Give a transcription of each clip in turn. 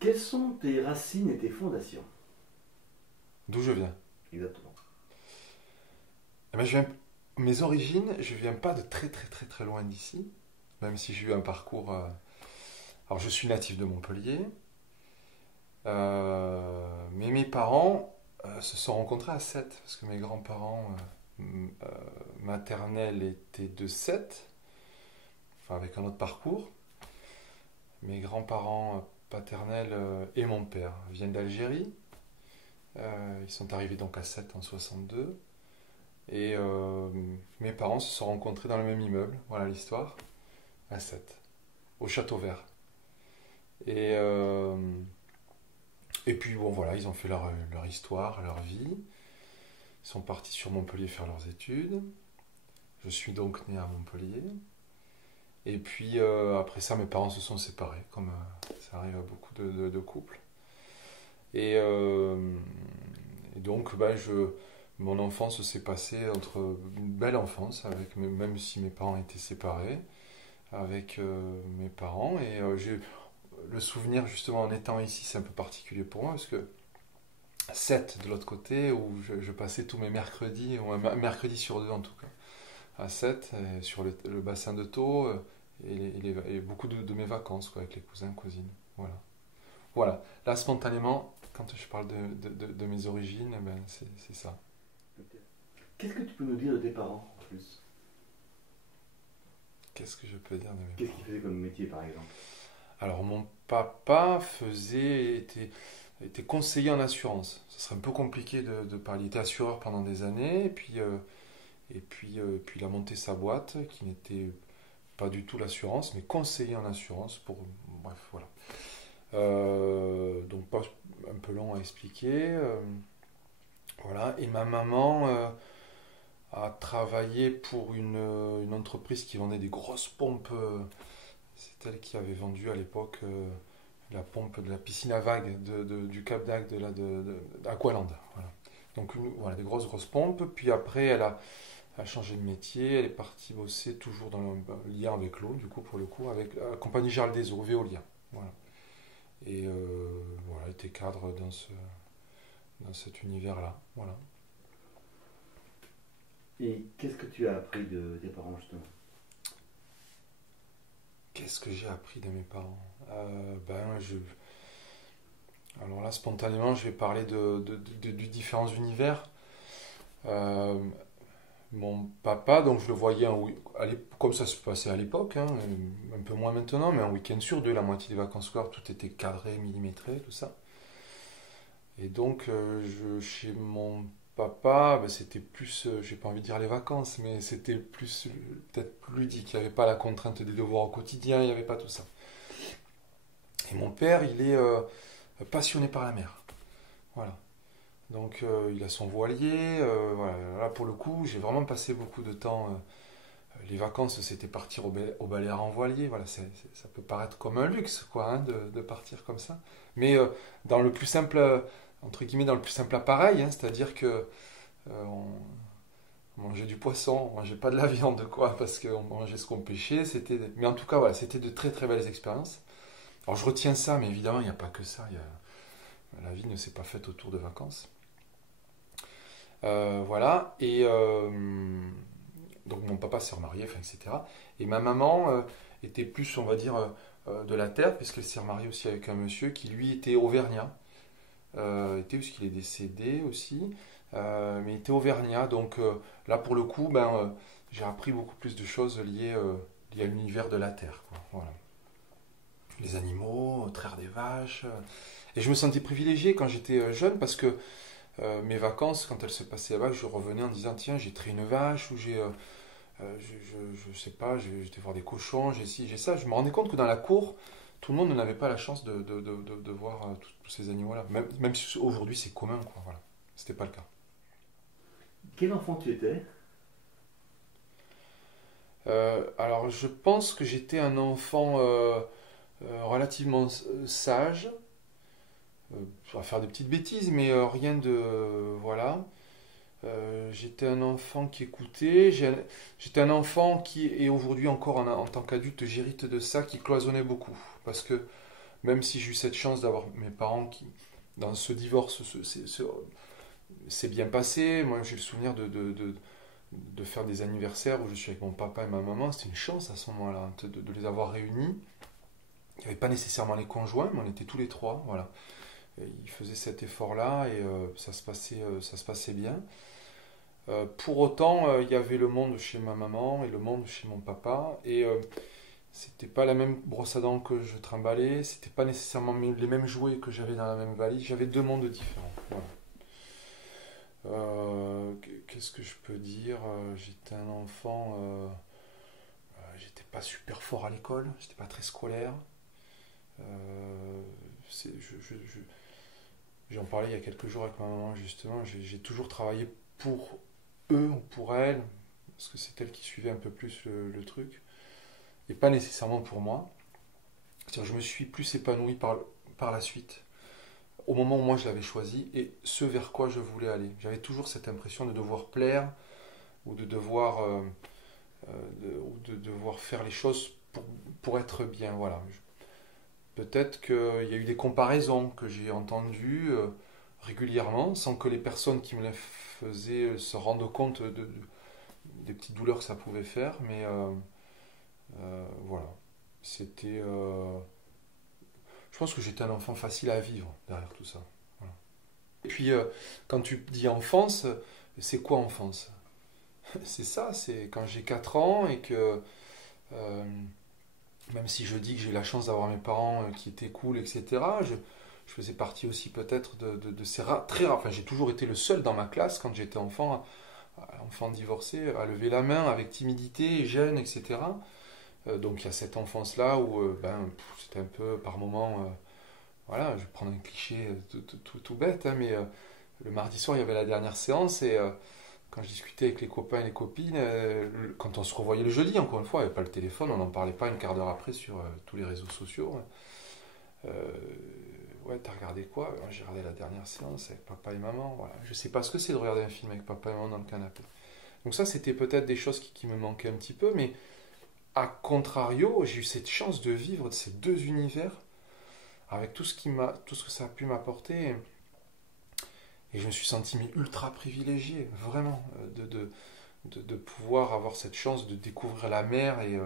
Quelles sont tes racines et tes fondations? D'où je viens? Exactement. Eh ben, mes origines, je viens pas de très très très très loin d'ici, même si j'ai eu un parcours. Alors je suis natif de Montpellier, mais mes parents se sont rencontrés à Sète, parce que mes grands-parents maternels étaient de Sète, enfin avec un autre parcours. Mes grands-parents paternels et mon père viennent d'Algérie. Ils sont arrivés donc à Sète en 62. Et mes parents se sont rencontrés dans le même immeuble, voilà l'histoire, à Sète, au Château Vert. Et, euh, et puis bon voilà, ils ont fait leur histoire, leur vie. Ils sont partis sur Montpellier faire leurs études. Je suis donc né à Montpellier. Et puis après ça, mes parents se sont séparés, comme ça arrive à beaucoup de couples. Et, euh, et donc, mon enfance s'est passée entre une belle enfance, même si mes parents étaient séparés, avec mes parents. Et j'ai le souvenir, justement, en étant ici, c'est un peu particulier pour moi, parce que 7 de l'autre côté, où je passais tous mes mercredis, ou un mercredi sur deux en tout cas, à 7 sur le bassin de Thau, et beaucoup de mes vacances, quoi, avec les cousins, cousines. Voilà. Voilà. Là, spontanément, quand je parle de mes origines, eh ben, c'est ça. Qu'est-ce que tu peux nous dire de tes parents en plus? Qu'est-ce que je peux dire de mes Qu'est-ce qu'ils parents? faisaient comme métier par exemple? Alors, mon papa était conseiller en assurance. Ce serait un peu compliqué de parler. Il était assureur pendant des années, puis il a monté sa boîte, qui n'était pas du tout l'assurance, mais conseiller en assurance pour... Bref, voilà. Donc, pas un peu long à expliquer. Voilà. Et ma maman a travaillé pour une entreprise qui vendait des grosses pompes. C'est elle qui avait vendu à l'époque la pompe de la piscine à vagues du Cap d'Agde d'Aqualand. Voilà. Donc voilà, des grosses pompes. Puis après, elle a changé de métier. Elle est partie bosser toujours dans le lien avec l'eau, du coup, pour le coup, avec la compagnie Gérald des Eaux, Veolia. Voilà. Et voilà, elle était cadre dans cet univers-là. Voilà. Et qu'est-ce que tu as appris de tes parents justement? Qu'est-ce que j'ai appris de mes parents? Alors là, spontanément, je vais parler de différents univers. Euh, Mon papa, donc je le voyais comme ça se passait à l'époque, hein, un peu moins maintenant, mais un week-end sur deux, la moitié des vacances scolaires, tout était cadré, millimétré, tout ça. Et donc, chez mon papa, ben, c'était plus, j'ai pas envie de dire les vacances, mais c'était plus, peut-être plus ludique. Il n'y avait pas la contrainte des devoirs au quotidien, il n'y avait pas tout ça. Et mon père, il est passionné par la mer. Voilà. Donc il a son voilier. Voilà. Là pour le coup, j'ai vraiment passé beaucoup de temps. Les vacances, c'était partir au Baléares en voilier. Voilà, ça peut paraître comme un luxe, quoi, hein, de partir comme ça. Mais dans le plus simple, entre guillemets, dans le plus simple appareil, hein, c'est-à-dire que on mangeait du poisson, on mangeait pas de la viande, quoi, parce qu'on mangeait ce qu'on pêchait. Mais en tout cas, voilà, c'était de très très belles expériences. Alors je retiens ça, mais évidemment, il n'y a pas que ça. La vie ne s'est pas faite autour de vacances. Voilà. Et donc mon papa s'est remarié, enfin, etc. Et ma maman était plus, on va dire, de la terre, puisqu'elle s'est remariée aussi avec un monsieur qui, lui, était auvergnat. Puisqu'il est décédé aussi. Mais il était auvergnat. Donc là, pour le coup, j'ai appris beaucoup plus de choses liées à l'univers de la terre, quoi. Voilà. Les animaux, traire des vaches. Et je me sentais privilégié quand j'étais jeune parce que mes vacances, quand elles se passaient là-bas, je revenais en disant tiens, j'ai traité une vache ou je sais pas, j'étais voir des cochons, j'ai ci, j'ai ça. Je me rendais compte que dans la cour, tout le monde n'avait pas la chance de voir tous ces animaux-là. Même si aujourd'hui c'est commun, quoi. Voilà. C'était pas le cas. Quel enfant tu étais? Alors je pense que j'étais un enfant relativement sage, à faire des petites bêtises, mais rien de... voilà. J'étais un enfant qui écoutait, j'étais un enfant qui, et aujourd'hui encore en tant qu'adulte, j'hérite de ça, qui cloisonnait beaucoup. Parce que même si j'ai eu cette chance d'avoir mes parents qui, dans ce divorce, c'est bien passé. Moi, j'ai le souvenir de faire des anniversaires où je suis avec mon papa et ma maman. C'était une chance à ce moment-là, hein, de les avoir réunis. Il n'y avait pas nécessairement les conjoints, mais on était tous les trois. Voilà. Et ils faisaient cet effort-là et ça se passait bien. Pour autant, il y avait le monde chez ma maman et le monde chez mon papa. Et c'était pas la même brosse à dents que je trimballais. C'était pas nécessairement les mêmes jouets que j'avais dans la même valise. J'avais deux mondes différents. Voilà. Qu'est-ce que je peux dire? J'étais un enfant. J'étais pas super fort à l'école. J'étais pas très scolaire. Euh, c'est- je- je- je- J'en parlais il y a quelques jours avec ma maman justement. J'ai toujours travaillé pour eux ou pour elle, parce que c'est elle qui suivait un peu plus le truc, et pas nécessairement pour moi. C'est-à-dire que je me suis plus épanoui par la suite, au moment où moi je l'avais choisi, et ce vers quoi je voulais aller. J'avais toujours cette impression de devoir plaire, ou de devoir, ou de devoir faire les choses pour être bien. Voilà. Peut-être qu'il y a eu des comparaisons que j'ai entendues régulièrement, sans que les personnes qui me les faisaient se rendent compte des petites douleurs que ça pouvait faire, mais voilà. C'était. Je pense que j'étais un enfant facile à vivre derrière tout ça. Voilà. Et puis, quand tu dis enfance, c'est quoi enfance? C'est ça, c'est quand j'ai 4 ans et que, euh, même si je dis que j'ai la chance d'avoir mes parents qui étaient cool, etc., je faisais partie aussi peut-être de ces rares, très rares. Enfin, j'ai toujours été le seul dans ma classe quand j'étais enfant divorcé, à lever la main avec timidité, jeune, etc. Donc il y a cette enfance-là où c'était un peu par moment, voilà, je vais prendre un cliché tout bête, hein, mais le mardi soir il y avait la dernière séance et quand je discutais avec les copains et les copines, quand on se revoyait le jeudi, encore une fois, il n'y avait pas le téléphone, on n'en parlait pas une quart d'heure après sur tous les réseaux sociaux. Hein. Euh, ouais, t'as regardé quoi? J'ai regardé la dernière séance avec papa et maman. Voilà. Je sais pas ce que c'est de regarder un film avec papa et maman dans le canapé. Donc ça, c'était peut-être des choses qui me manquaient un petit peu, mais a contrario, j'ai eu cette chance de vivre ces deux univers avec tout ce que ça a pu m'apporter. Et je me suis senti mais, ultra privilégié, vraiment, de pouvoir avoir cette chance de découvrir la mer et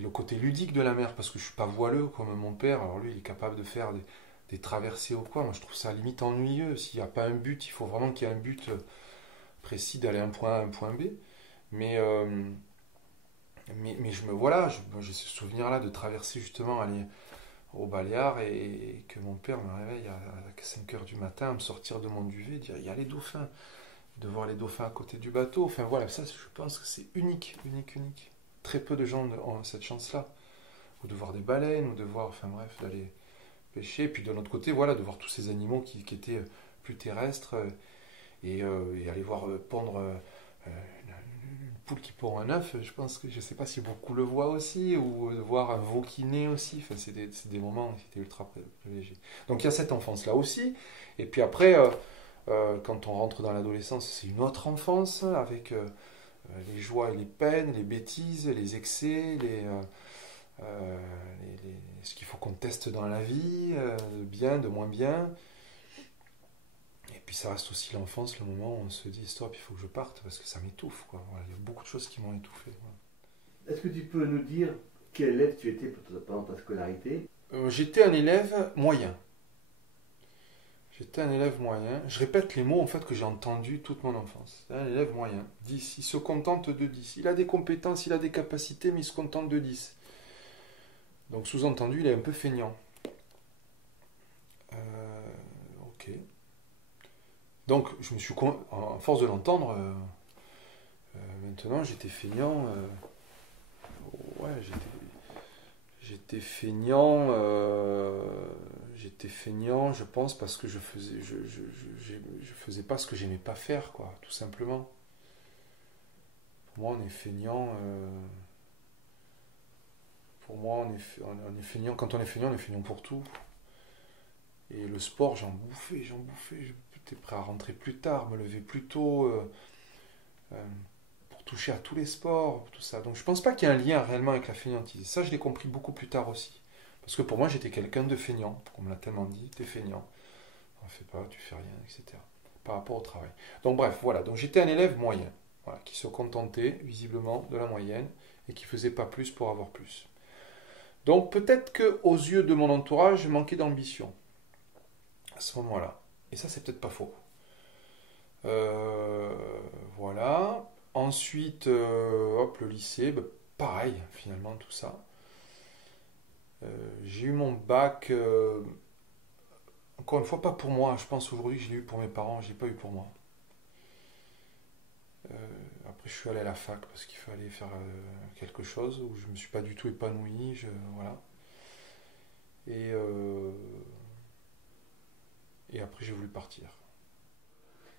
le côté ludique de la mer, parce que je suis pas voileux comme mon père. Alors lui, il est capable de faire des traversées ou quoi. Moi, je trouve ça limite ennuyeux. S'il n'y a pas un but, il faut vraiment qu'il y ait un but précis d'aller d'un point A à un point B. Mais, mais je me voilà, moi, j'ai ce souvenir-là de traverser justement, aller au Baléares et que mon père me réveille à 5 heures du matin, à me sortir de mon duvet, dire il y a les dauphins, de voir les dauphins à côté du bateau. Enfin voilà, ça je pense que c'est unique, unique, unique. Très peu de gens ont cette chance-là. Ou de voir des baleines, ou de voir, enfin bref, d'aller pêcher. Et puis de l'autre côté, voilà, de voir tous ces animaux qui étaient plus terrestres et aller voir pondre une poule qui pond un œuf. Je pense que je sais pas si beaucoup le voient aussi, ou de voir un veau qui naît aussi. Enfin, c'est des moments qui étaient ultra privilégiés. Donc il y a cette enfance-là aussi. Et puis après, quand on rentre dans l'adolescence, c'est une autre enfance avec les joies et les peines, les bêtises, les excès, ce qu'il faut qu'on teste dans la vie, de bien, de moins bien. Et puis ça reste aussi l'enfance, le moment où on se dit stop, il faut que je parte parce que ça m'étouffe. Quoi. Voilà, il y a beaucoup de choses qui m'ont étouffé. Voilà. Est-ce que tu peux nous dire quel élève tu étais pendant ta scolarité? J'étais un élève moyen. J'étais un élève moyen. Je répète les mots en fait que j'ai entendus toute mon enfance. Un élève moyen. 10. Il se contente de 10. Il a des compétences, il a des capacités, mais il se contente de 10. Donc sous-entendu, il est un peu feignant. Ok. Donc je me suis en force de l'entendre. Maintenant, j'étais feignant. Ouais, j'étais feignant. J'étais feignant, je pense, parce que je faisais pas ce que j'aimais pas faire, quoi, tout simplement. Pour moi, on est feignant. Pour moi, on est feignant. Quand on est feignant, on est feignant pour tout. Et le sport, j'en bouffais, j'en bouffais. J'étais prêt à rentrer plus tard, me lever plus tôt, pour toucher à tous les sports, tout ça. Donc je pense pas qu'il y ait un lien réellement avec la fainéantise. Ça, je l'ai compris beaucoup plus tard aussi. Parce que pour moi, j'étais quelqu'un de feignant. On me l'a tellement dit, t'es feignant. On ne fait pas, tu fais rien, etc. Par rapport au travail. Donc bref, voilà. Donc j'étais un élève moyen, voilà, qui se contentait visiblement de la moyenne et qui faisait pas plus pour avoir plus. Donc peut-être que aux yeux de mon entourage, je manquais d'ambition à ce moment-là. Et ça, c'est peut-être pas faux. Euh, voilà. Ensuite, hop, le lycée, bah, pareil, finalement, tout ça. J'ai eu mon bac, encore une fois, pas pour moi. Je pense aujourd'hui que je l'ai eu pour mes parents, je l'ai pas eu pour moi. Euh, Après, je suis allé à la fac parce qu'il fallait faire quelque chose où je me suis pas du tout épanoui. Voilà. Et, euh, et après, j'ai voulu partir.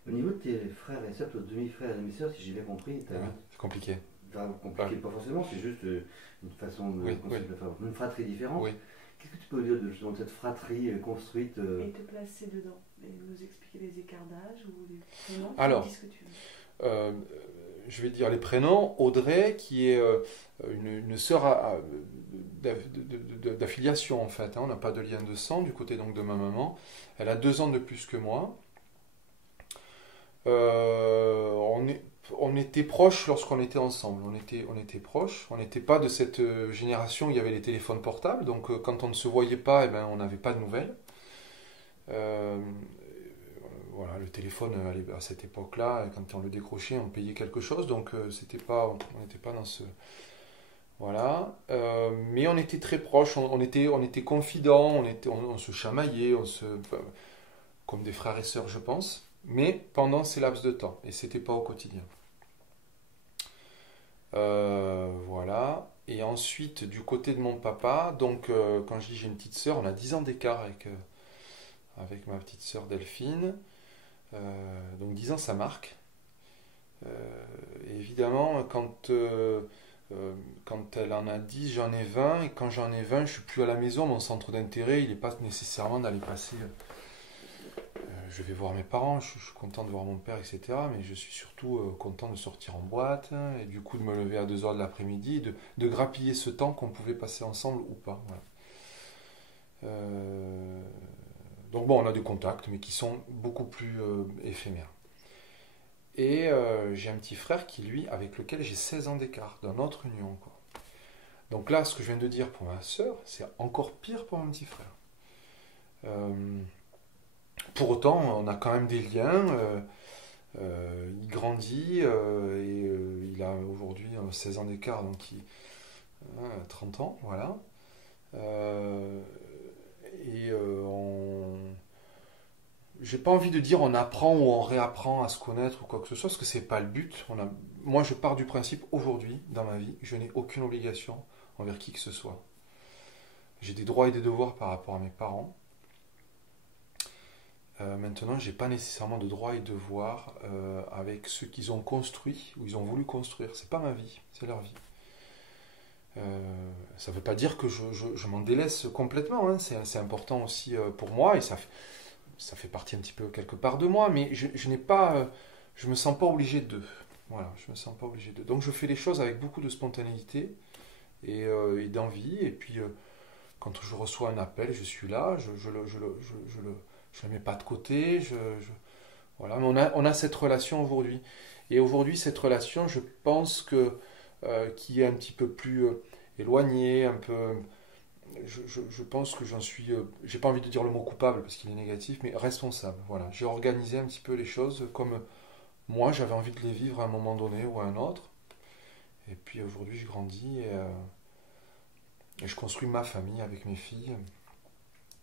Au niveau de tes frères et sœurs, tes demi-frères et demi-sœurs, si j'ai bien compris, Ouais, c'est compliqué. enfin, compliqué, pas forcément, c'est juste une façon de Oui, concevoir oui, la femme. Une fratrie différente. oui. Qu'est-ce que tu peux dire de, justement, de cette fratrie construite Et te placer dedans. Et nous expliquer les écarts d'âge ou les prénoms. Alors, Dis ce que tu veux. Euh, je vais dire les prénoms. Audrey, qui est une sœur d'affiliation en fait. Hein. On n'a pas de lien de sang du côté donc de ma maman. Elle a 2 ans de plus que moi. On était proches lorsqu'on était ensemble. On était proches. On n'était pas de cette génération où il y avait les téléphones portables. Donc quand on ne se voyait pas, eh ben, on n'avait pas de nouvelles. Euh, voilà, le téléphone à cette époque-là, quand on le décrochait, on payait quelque chose, donc on n'était pas dans ce, voilà. Mais on était très proches, on était confidents, on se chamaillait, comme des frères et sœurs, je pense. Mais pendant ces laps de temps, et c'était pas au quotidien. Voilà. Et ensuite, du côté de mon papa, donc quand je dis j'ai une petite sœur, on a 10 ans d'écart avec ma petite sœur Delphine. Donc 10 ans, ça marque. Et évidemment, quand elle en a 10, j'en ai 20. Et quand j'en ai 20, je suis plus à la maison. Mon centre d'intérêt, il n'est pas nécessairement d'aller passer. Je vais voir mes parents, je suis content de voir mon père, etc. Mais je suis surtout content de sortir en boîte, hein, et du coup de me lever à 2 heures de l'après-midi, de grappiller ce temps qu'on pouvait passer ensemble ou pas. Voilà. Donc bon, on a des contacts, mais qui sont beaucoup plus éphémères. Et j'ai un petit frère qui, lui, avec lequel j'ai 16 ans d'écart, dans notre union, quoi. Donc là, ce que je viens de dire pour ma sœur, c'est encore pire pour mon petit frère. Pour autant, on a quand même des liens. Il grandit il a aujourd'hui 16 ans d'écart, donc 30 ans, voilà. Euh, et j'ai pas envie de dire on apprend ou on réapprend à se connaître ou quoi que ce soit, parce que c'est pas le but. Moi, je pars du principe aujourd'hui, dans ma vie, je n'ai aucune obligation envers qui que ce soit. J'ai des droits et des devoirs par rapport à mes parents. Maintenant, j'ai pas nécessairement de droits et devoirs avec ceux qu'ils ont construit ou ils ont voulu construire. C'est pas ma vie, c'est leur vie. Ça veut pas dire que je m'en délaisse complètement, hein. C'est important aussi pour moi et ça fait partie un petit peu quelque part de moi, mais je n'ai pas, je me sens pas obligé d'eux. Voilà, je me sens pas obligé d'eux. Donc je fais les choses avec beaucoup de spontanéité et d'envie. Et puis quand je reçois un appel, je suis là, je le mets pas de côté. Voilà, mais on a cette relation aujourd'hui. Et aujourd'hui, cette relation, je pense que qui est un petit peu plus éloignée, un peu je pense que j'en suis, j'ai pas envie de dire le mot coupable parce qu'il est négatif, mais responsable. Voilà, j'ai organisé un petit peu les choses comme moi j'avais envie de les vivre à un moment donné ou à un autre. Et puis aujourd'hui je grandis et je construis ma famille avec mes filles,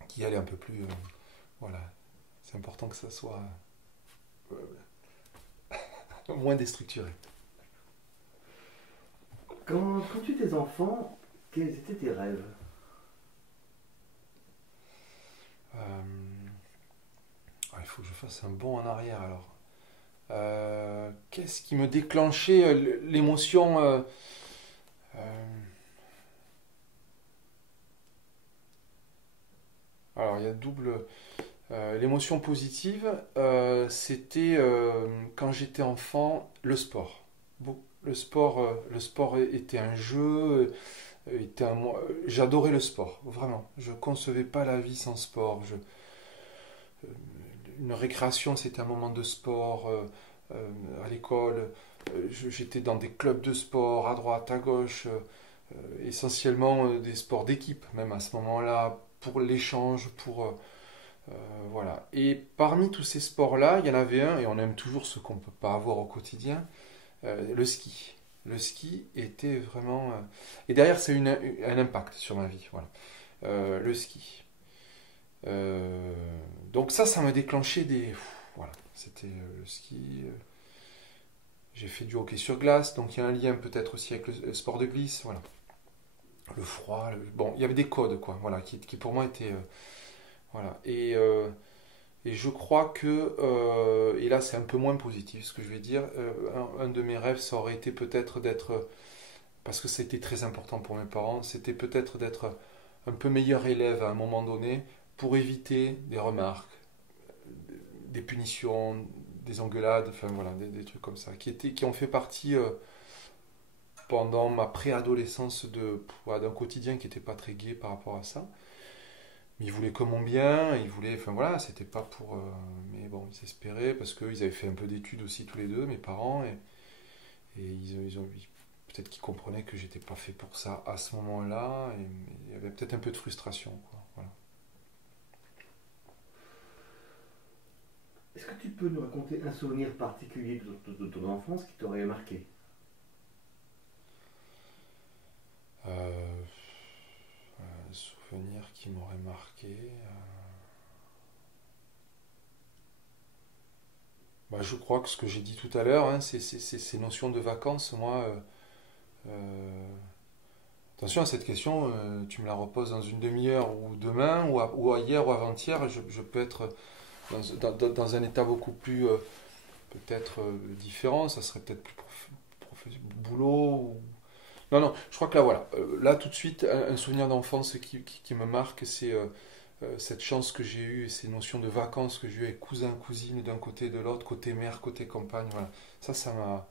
qui elle est un peu plus, voilà, c'est important que ça soit moins déstructuré. Quand tu étais enfant, quels étaient tes rêves? Il faut que je fasse un bond en arrière alors. Qu'est-ce qui me déclenchait l'émotion Alors, il y a double. L'émotion positive, c'était quand j'étais enfant, le sport. Le sport était un jeu, J'adorais le sport, vraiment. Je concevais pas la vie sans sport. Une récréation, c'était un moment de sport. À l'école, j'étais dans des clubs de sport à droite, à gauche, essentiellement des sports d'équipe, même à ce moment-là, pour l'échange, voilà. Et parmi tous ces sports-là, il y en avait un, et on aime toujours ce qu'on ne peut pas avoir au quotidien, le ski. Le ski était vraiment... Et derrière, ça a eu un impact sur ma vie, voilà. Le ski. Donc ça m'a déclenché des... Voilà, c'était le ski. J'ai fait du hockey sur glace, donc il y a un lien peut-être aussi avec le sport de glisse, voilà. Le froid, bon, il y avait des codes, quoi, voilà, qui pour moi étaient... voilà. Et je crois que, et là c'est un peu moins positif ce que je vais dire, un de mes rêves, ça aurait été peut-être d'être, parce que c'était très important pour mes parents, c'était peut-être d'être un peu meilleur élève à un moment donné pour éviter des remarques, des punitions, des engueulades, enfin voilà, des trucs comme ça, qui ont fait partie pendant ma préadolescence d'un quotidien qui n'était pas très gai par rapport à ça. Mais ils voulaient que mon bien, ils voulaient, enfin voilà, c'était pas pour. Mais bon, ils espéraient, parce qu'ils avaient fait un peu d'études aussi tous les deux, mes parents, et peut-être qu'ils comprenaient que j'étais pas fait pour ça à ce moment-là, et il y avait peut-être un peu de frustration, quoi, voilà. Est-ce que tu peux nous raconter un souvenir particulier de ton enfance qui t'aurait marqué? Euh, un souvenir qui m'aurait marqué. Bah, je crois que ce que j'ai dit tout à l'heure, hein, ces notions de vacances, moi. Euh, Attention à cette question, tu me la reposes dans une demi-heure ou demain, ou hier ou avant-hier, je peux être dans un état beaucoup plus peut-être différent, ça serait peut-être plus boulot. Non, non, je crois que là, voilà, là tout de suite, un souvenir d'enfance qui me marque, c'est cette chance que j'ai eue et ces notions de vacances que j'ai eues avec cousins, cousines d'un côté et de l'autre, côté mer, côté campagne, voilà. Ça m'a.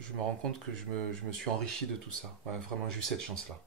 Je me rends compte que je me suis enrichi de tout ça. Ouais, vraiment, j'ai eu cette chance-là.